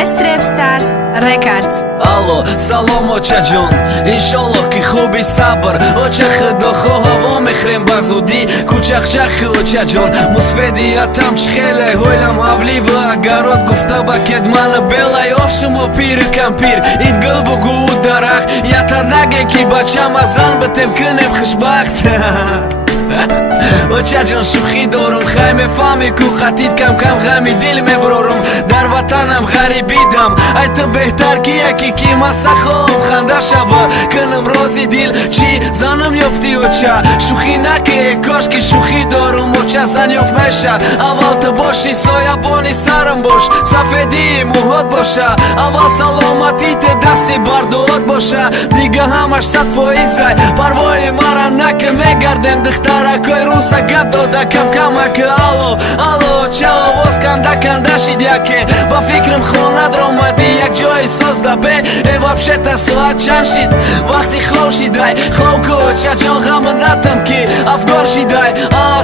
West Stars Records. Алло, салом оча ҷон, иншоллоҳ ки хуби сабр оча худо хоҳаво мехрем ба зудӣ кучахчахи оча ҷон мусфедиятам чхеле ҳойлам ҳавли ва агарот гуфта ба кедмана белай ошумо пири кампир ит гул бугу дарах ятанаге ки бачам азан битем кунем хушбахт оча ҷон шӯхӣ дорум хай мефаҳмӣ ку қатит кам ғами дил меброрум дар ватанам ғарибидам ай ту беҳтар ки яке ки маса хоҳам ханда шава кунам рози дил чӣ занам ёфти оча шӯхӣ накӣ кошки шӯхӣ дорум оча зан ёфт меша аввал ту боши соябони сарам бош сафедии мӯҳот боша аввал саломатӣ ту дасти бардуот боша дига ҳамаш 100%ай парвои мара накӣ мегардем духтаракои руса гап дода камак алло алло ча овоз канда шид яке ба фикрам хонад ромади як ҷои созда бе вообще-то соат чанд шид вақти хоб шидай хоб ку оча ҷон ғама натам ки афгор шидай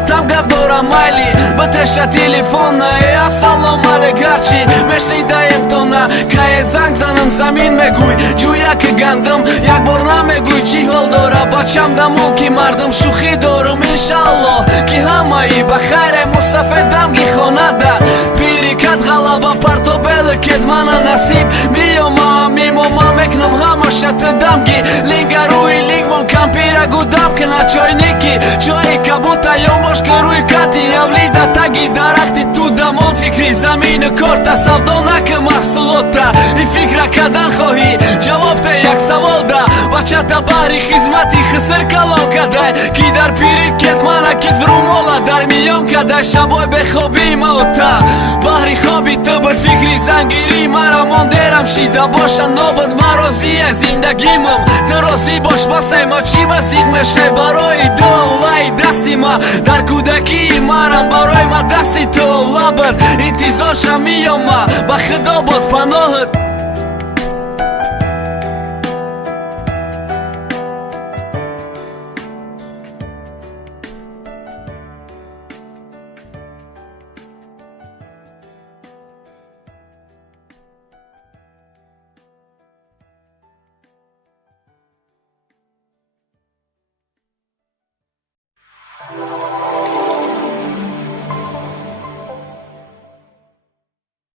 там гап дорам майли битеша телефона ассалом алейк ҳарчи мешнидаем тона кае занг занам замин мегӯй ҷӯя ки гандам як бор намегӯй чӣ ҳол дора бачам да мулки мардам шӯхӣ дорум иншаллоҳ ки ҳамаи ба хайре мусафедам ги хонада пири кад ғалаба партобели кедмана насиб миёма мимома мекунам ҳамаша ту дамги лингаруи лингмон кампира гудам кина чойники чои кабута ён бош ки рӯи кати явлида таги дарахти ту дамон фикри замину корта савдо наки маҳсулота и фикра кадан хоҳӣ ҷавобте як саволда бачата баҳри хизмати хиср калон кадай ки дар пири кетмана кит врумола дар миён кадай шабой бехоби маота баҳри хоби ту бир фикри зангири мара мондерам шида боша нобуд марозия зиндагимам ту розӣ бош басайма чӣ басиқ мешай барои довлаи дасти ма дар кӯдакии марам барои ма дасти ту лабад интизоршам миёма ба худо бод паноҳат